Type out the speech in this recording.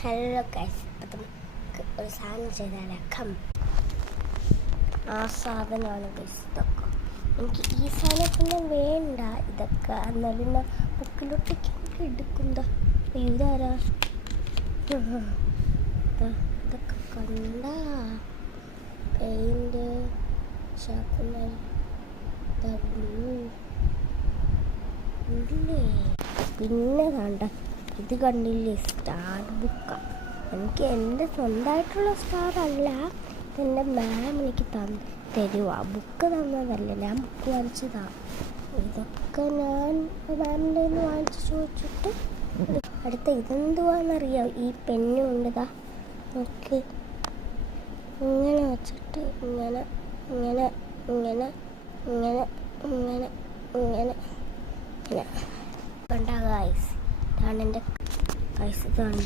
Hello guys, ഇപ്പം നമുക്ക് ഒരു സാധനം ചെയ്താലേക്കാം. ആ സാധനമാണ് ഗൈസ് ഇതൊക്കെ. എനിക്ക് ഈ സാധനത്തിന് വേണ്ട ഇതൊക്കെ, എന്നാലും ഞാൻ ബുക്കിലോട്ടേക്ക് എനിക്ക് എടുക്കുന്നതാ. ഇതാരാ ഇതൊക്കെ കണ്ട പെയിൻറ് ഷാർപ്പനർ ഇല്ലേ. പിന്നെ കണ്ട ഇത് കണ്ടില്ലേ, സ്റ്റാർ ബുക്കാണ്. എനിക്ക് എൻ്റെ സ്വന്തമായിട്ടുള്ള സ്റ്റാർ അല്ല, എൻ്റെ മാം എനിക്ക് തരുക. ബുക്ക് തന്നതല്ല, ഞാൻ ബുക്ക് വരച്ചതാണ്. ഇതൊക്കെ ഞാൻ മാമിൻ്റെ നിന്ന് വാങ്ങിച്ച് ചോദിച്ചിട്ട് അടുത്ത ഇതെന്തുവാണെന്നറിയാം. ഈ പെന്നും ഉണ്ടതാ നോക്ക്, ഇങ്ങനെ വച്ചിട്ട് ഇങ്ങനെ ഇങ്ങനെ ഇങ്ങനെ ഇങ്ങനെ ഇങ്ങനെ ഇങ്ങനെ ഇങ്ങനെ കണ്ട ഗൈസ്. ഇതാണ് എൻ്റെ ഗൈസ്, ഇതാണ്